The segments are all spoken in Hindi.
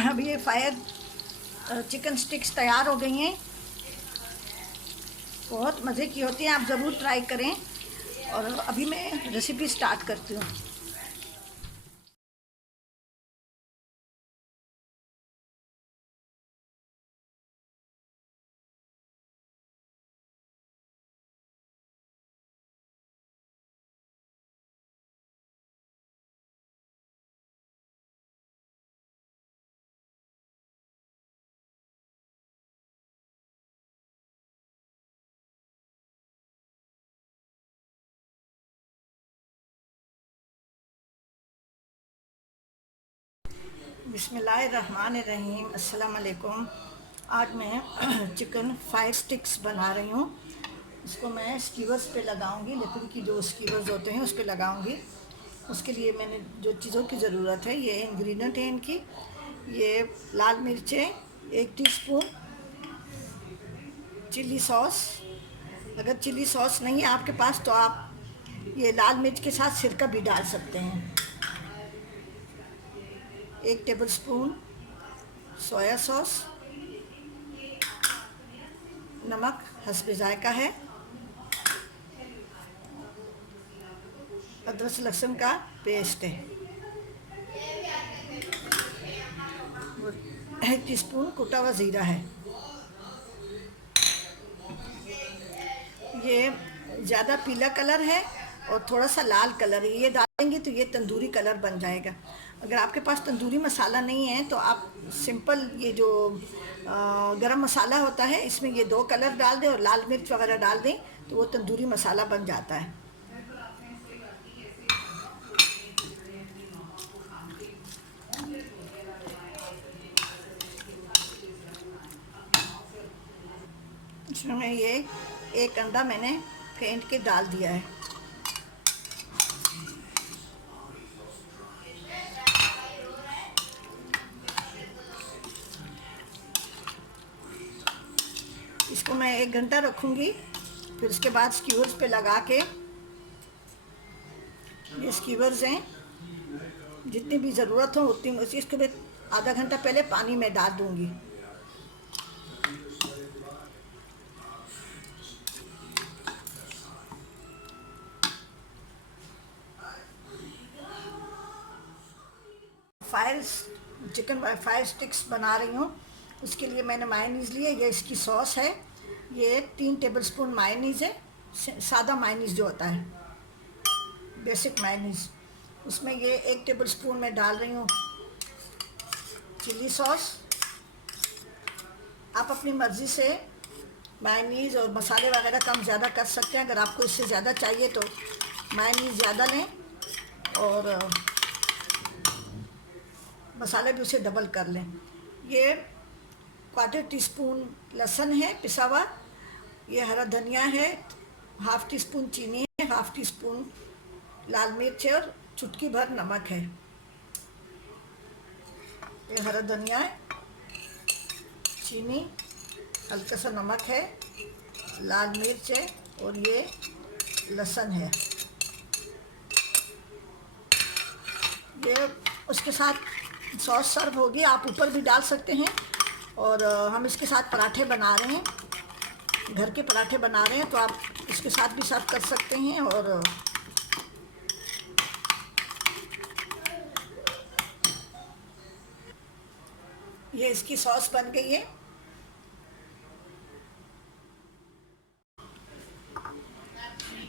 अब ये फायर चिकन स्टिक्स तैयार हो गई हैं। बहुत मज़े की होती हैं, आप ज़रूर ट्राई करें। और अभी मैं रेसिपी स्टार्ट करती हूँ। बिस्मिल्लाहिर्रहमानिर्रहीम, अस्सलाम वालेकुम। आज मैं चिकन फायर स्टिक्स बना रही हूँ। इसको मैं स्कीवर्स पे लगाऊंगी, लकड़ी की जो स्कीवर्स होते हैं उस पे लगाऊंगी। उसके लिए मैंने जो चीज़ों की ज़रूरत है, ये इंग्रेडिएंट है इनकी। ये लाल मिर्चें 1 टीस्पून, चिली सॉस। अगर चिली सॉस नहीं है आपके पास तो आप ये लाल मिर्च के साथ सिरका भी डाल सकते हैं। 1 टेबल स्पून सोया सॉस, नमक हस्बे जायका है, अदरक लहसुन का पेस्ट है, 1 टीस्पून कुटा हुआ ज़ीरा है। ये ज़्यादा पीला कलर है और थोड़ा सा लाल कलर है, ये डालेंगे तो ये तंदूरी कलर बन जाएगा। अगर आपके पास तंदूरी मसाला नहीं है तो आप सिंपल ये जो गरम मसाला होता है, इसमें ये 2 कलर डाल दें और लाल मिर्च वगैरह डाल दें तो वो तंदूरी मसाला बन जाता है। इसमें ये 1 अंडा मैंने फेंट के डाल दिया है। इसको मैं 1 घंटा रखूँगी। फिर उसके बाद स्कीवर्स पे लगा के, ये स्कीवर्स हैं, जितनी भी ज़रूरत हो उतनी इसको मैं आधा घंटा पहले पानी में डाल दूँगी। चिकन फायर स्टिक्स बना रही हूँ। उसके लिए मैंने मायोनीज़ लिया, ये इसकी सॉस है। ये 3 टेबलस्पून मायोनीज़ है, सादा मायोनीज़ जो होता है, बेसिक मायोनीज़। उसमें ये 1 टेबलस्पून मैं डाल रही हूँ चिली सॉस। आप अपनी मर्ज़ी से मायोनीज़ और मसाले वगैरह कम ज़्यादा कर सकते हैं। अगर आपको इससे ज़्यादा चाहिए तो मायोनीज़ ज़्यादा लें और मसाले भी उसे डबल कर लें। ये 1/4 टीस्पून लहसुन है पिसा हुआ, ये हरा धनिया है, 1/2 टीस्पून चीनी है, 1/2 टीस्पून लाल मिर्च है और चुटकी भर नमक है। ये हरा धनिया है, चीनी, हल्का सा नमक है, लाल मिर्च है और ये लहसुन है। ये उसके साथ सॉस सर्व होगी, आप ऊपर भी डाल सकते हैं। और हम इसके साथ पराठे बना रहे हैं, घर के पराठे बना रहे हैं, तो आप इसके साथ भी सर्व कर सकते हैं। और ये इसकी सॉस बन गई है।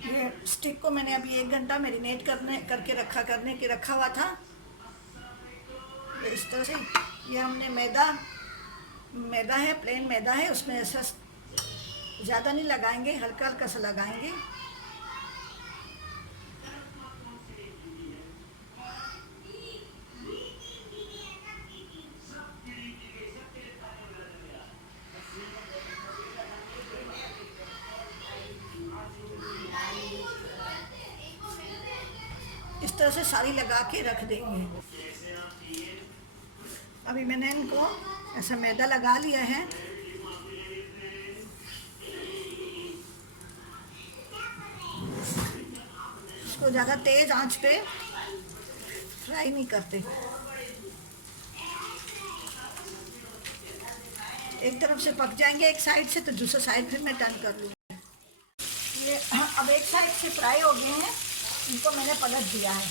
ये स्टिक को मैंने अभी 1 घंटा मैरिनेट करने के रखा हुआ था। इस तरह से ये हमने मैदा है, प्लेन मैदा है, उसमें ऐसा ज़्यादा नहीं लगाएंगे, हल्का हल्का सा लगाएंगे। इस तरह से सारी लगा के रख देंगे। अभी मैंने इनको ऐसा मैदा लगा लिया है। इसको ज़्यादा तेज़ आंच पे फ्राई नहीं करते। एक तरफ से पक जाएंगे एक साइड से, तो दूसरा साइड फिर मैं टर्न कर लूँगी। ये अब एक साइड से फ्राई हो गए हैं, इनको मैंने पलट दिया है।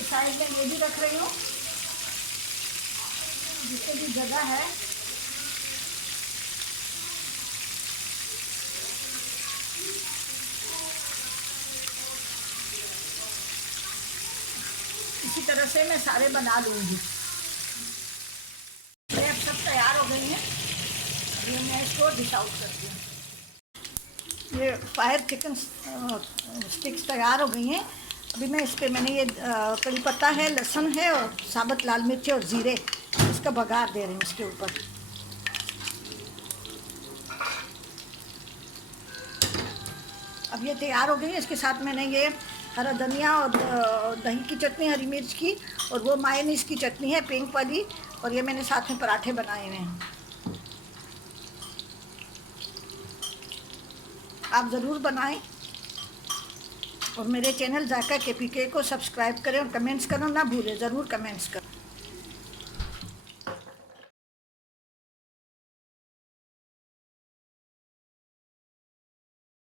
इस साइड में ये भी रख रही हूँ, जिससे भी जगह है। इसी तरह से मैं सारे बना लूँगी। ये अब सब तैयार हो गई हैं, अभी मैं इसको डिश आउट करती हूँ। ये फायर चिकन स्टिक्स तैयार हो गई हैं। अभी मैं इस पर मैंने ये कड़ी पत्ता है, लहसुन है और साबुत लाल मिर्च और ज़ीरे, इसका बघार दे रही हूँ इसके ऊपर। अब ये तैयार हो गई है। इसके साथ मैंने ये हरा धनिया और दही की चटनी, हरी मिर्च की, और वो मायोनीज की चटनी है पिंक वाली, और ये मैंने साथ में पराठे बनाए हुए हैं। आप ज़रूर बनाएं और मेरे चैनल जायका KPK को सब्सक्राइब करें और कमेंट्स करना ना भूलें, ज़रूर कमेंट्स करें।